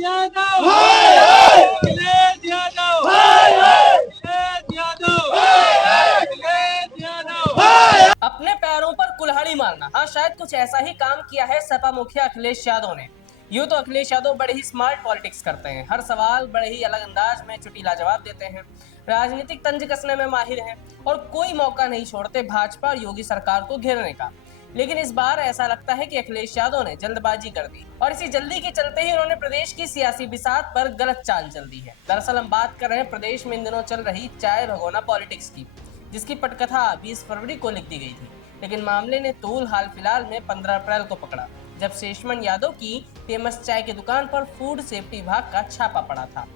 यादव अखिलेश यादव अखिलेश यादव अखिलेश यादव। अपने पैरों पर कुल्हाड़ी मारना, हाँ शायद कुछ ऐसा ही काम किया है सपा मुखिया अखिलेश यादव ने। यूं तो अखिलेश यादव बड़े ही स्मार्ट पॉलिटिक्स करते हैं, हर सवाल बड़े ही अलग अंदाज में चुटीला जवाब देते हैं, राजनीतिक तंज कसने में माहिर हैं और कोई मौका नहीं छोड़ते भाजपा और योगी सरकार को घेरने का। लेकिन इस बार ऐसा लगता है कि अखिलेश यादव ने जल्दबाजी कर दी और इसी जल्दी के चलते ही उन्होंने प्रदेश की सियासी बिसात पर गलत चाल चल दी है। दरअसल हम बात कर रहे हैं प्रदेश में इन दिनों चल रही चाय भगोना पॉलिटिक्स की, जिसकी पटकथा 20 फरवरी को लिख दी गई थी, लेकिन मामले ने तूल हाल फिलहाल में 15 अप्रैल को पकड़ा, जब शेषमन यादव की फेमस चाय की दुकान पर फूड सेफ्टी विभाग का छापा पड़ा था।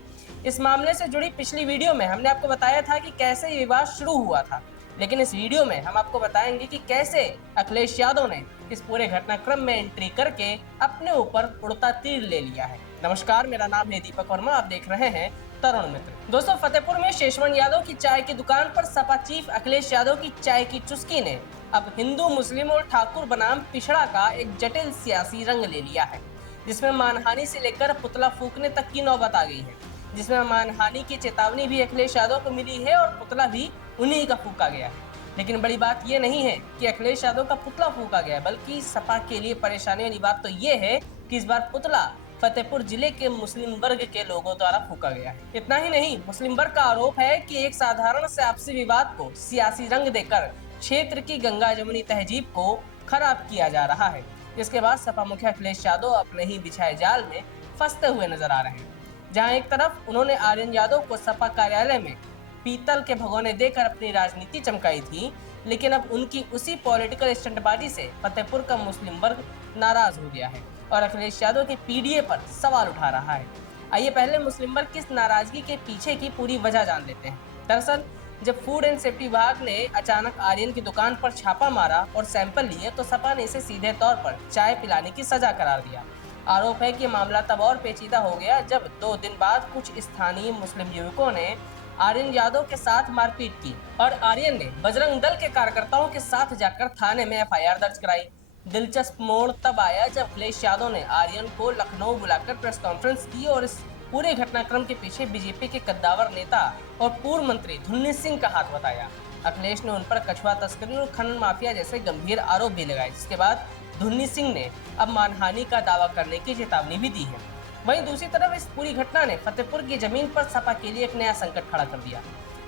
इस मामले से जुड़ी पिछली वीडियो में हमने आपको बताया था कि कैसे ये विवाद शुरू हुआ था, लेकिन इस वीडियो में हम आपको बताएंगे कि कैसे अखिलेश यादव ने इस पूरे घटनाक्रम में एंट्री करके अपने ऊपर उड़ता तीर ले लिया है। नमस्कार, मेरा नाम है दीपक वर्मा, आप देख रहे हैं तरुण मित्र। दोस्तों, फतेहपुर में शेषमन यादव की चाय की दुकान पर सपा चीफ अखिलेश यादव की चाय की चुस्की ने अब हिंदू, मुस्लिम और ठाकुर बनाम पिछड़ा का एक जटिल सियासी रंग ले लिया है, जिसमें मानहानि से लेकर पुतला फूकने तक की नौबत आ गई है, जिसमें मानहानि की चेतावनी भी अखिलेश यादव को मिली है और पुतला भी उन्हीं का फूका गया है। लेकिन बड़ी बात यह नहीं है कि अखिलेश यादव का पुतला फूका गया, बल्कि सपा के लिए परेशानी वाली बात तो ये है कि इस बार पुतला फतेहपुर जिले के मुस्लिम वर्ग के लोगों द्वारा फूका गया है। इतना ही नहीं, मुस्लिम वर्ग का आरोप है कि एक साधारण से आपसी विवाद को सियासी रंग देकर क्षेत्र की गंगा जमुनी तहजीब को खराब किया जा रहा है, जिसके बाद सपा मुखिया अखिलेश यादव अपने ही बिछाए जाल में फंसते हुए नजर आ रहे हैं। जहां एक तरफ उन्होंने आर्यन यादव को सपा कार्यालय में पीतल के भगोने देकर अपनी राजनीति चमकाई थी, लेकिन अब उनकी उसी पॉलिटिकल स्टंटबाजी से फतेहपुर का मुस्लिम वर्ग नाराज हो गया है और अखिलेश यादव के पीडीए पर सवाल उठा रहा है। आइए पहले मुस्लिम वर्ग की इस नाराजगी के पीछे की पूरी वजह जान लेते हैं। दरअसल जब फूड एंड सेफ्टी विभाग ने अचानक आर्यन की दुकान पर छापा मारा और सैंपल लिए, तो सपा ने इसे सीधे तौर पर चाय पिलाने की सजा करार दिया। आरोप है कि मामला तब और पेचीदा हो गया जब 2 दिन बाद कुछ स्थानीय मुस्लिम युवकों ने आर्यन यादव के साथ मारपीट की और आर्यन ने बजरंग दल के कार्यकर्ताओं के साथ जाकर थाने में एफआईआर दर्ज कराई। दिलचस्प मोड़ तब आया जब अखिलेश यादव ने आर्यन को लखनऊ बुलाकर प्रेस कॉन्फ्रेंस की और इस पूरे घटनाक्रम के पीछे बीजेपी के कद्दावर नेता और पूर्व मंत्री धुन्नी सिंह का हाथ बताया। अखिलेश ने उन पर कछुआ तस्करी और खनन माफिया जैसे गंभीर आरोप भी लगाए, जिसके बाद धुन्नी सिंह ने अब मानहानि का दावा करने की चेतावनी भी दी है। वहीं दूसरी तरफ इस पूरी घटना ने फतेहपुर की जमीन पर सपा के लिए एक नया संकट खड़ा कर दिया।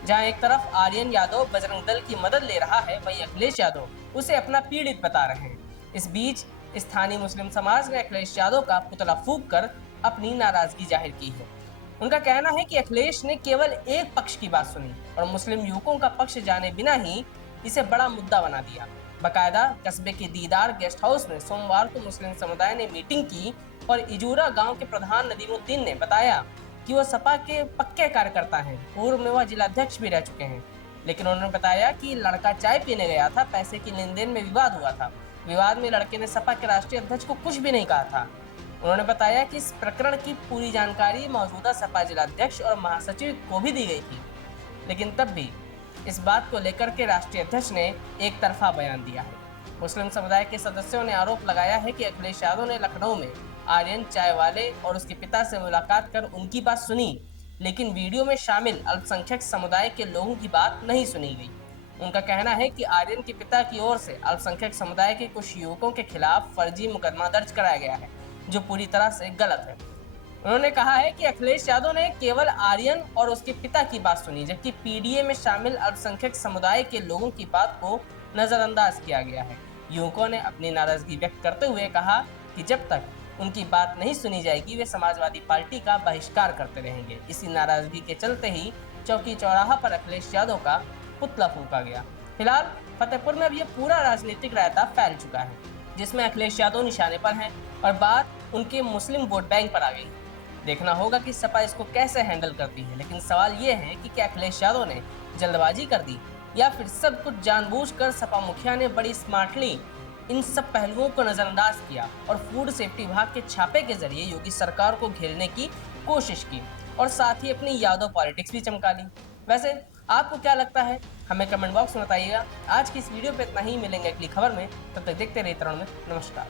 जहां एक तरफ आर्यन यादव बजरंग दल की मदद ले रहा है, वहीं अखिलेश यादव उसे अपना पीड़ित बता रहे हैं। इस बीच स्थानीय मुस्लिम समाज ने अखिलेश यादव का पुतला फूंक कर अपनी नाराजगी जाहिर की है। उनका कहना है कि अखिलेश ने केवल एक पक्ष की बात सुनी और मुस्लिम युवकों का पक्ष जाने बिना ही इसे बड़ा मुद्दा बना दिया। बकायदा कस्बे के दीदार गेस्ट हाउस में सोमवार को मुस्लिम समुदाय ने मीटिंग की और इजूरा गांव के प्रधान नदीमुद्दीन ने बताया कि वो सपा के पक्के कार्यकर्ता हैं, पूर्व में वह जिलाध्यक्ष भी रह चुके हैं। लेकिन उन्होंने बताया कि लड़का चाय पीने गया था, पैसे की लेन देन में विवाद हुआ था। विवाद में लड़के ने सपा के राष्ट्रीय अध्यक्ष को कुछ भी नहीं कहा था। उन्होंने बताया कि इस प्रकरण की पूरी जानकारी मौजूदा सपा जिलाध्यक्ष और महासचिव को भी दी गई थी, लेकिन तब भी इस बात को लेकर के राष्ट्रीय अध्यक्ष ने एक तरफा बयान दिया है। मुस्लिम समुदाय के सदस्यों ने आरोप लगाया है कि अखिलेश यादव ने लखनऊ में आर्यन चाय वाले और उसके पिता से मुलाकात कर उनकी बात सुनी, लेकिन वीडियो में शामिल अल्पसंख्यक समुदाय के लोगों की बात नहीं सुनी गई। उनका कहना है कि आर्यन के पिता की ओर से अल्पसंख्यक समुदाय के कुछ युवकों के खिलाफ फर्जी मुकदमा दर्ज कराया गया है, जो पूरी तरह से गलत है। उन्होंने कहा है कि अखिलेश यादव ने केवल आर्यन और उसके पिता की बात सुनी, जबकि पीडीए में शामिल अल्पसंख्यक समुदाय के लोगों की बात को नजरअंदाज किया गया है। युवकों ने अपनी नाराजगी व्यक्त करते हुए कहा कि जब तक उनकी बात नहीं सुनी जाएगी, वे समाजवादी पार्टी का बहिष्कार करते रहेंगे। इसी नाराजगी के चलते ही चौकी चौराहा पर अखिलेश यादव का पुतला फूंका गया। फिलहाल फतेहपुर में अब ये पूरा राजनीतिक रायता फैल चुका है, जिसमें अखिलेश यादव निशाने पर हैं और बात उनके मुस्लिम वोट बैंक पर आ गई। देखना होगा कि सपा इसको कैसे हैंडल करती है, लेकिन सवाल ये है कि क्या अखिलेश यादव ने जल्दबाजी कर दी या फिर सब कुछ जानबूझकर सपा मुखिया ने बड़ी स्मार्टली इन सब पहलुओं को नजरअंदाज किया और फूड सेफ्टी विभाग के छापे के जरिए योगी सरकार को घेरने की कोशिश की और साथ ही अपनी यादव पॉलिटिक्स भी चमका ली। वैसे आपको क्या लगता है, हमें कमेंट बॉक्स में बताइएगा। आज की इस वीडियो पे इतना ही, मिलेंगे अगली खबर में, तब तक देखते रहिए तरुण में। नमस्कार।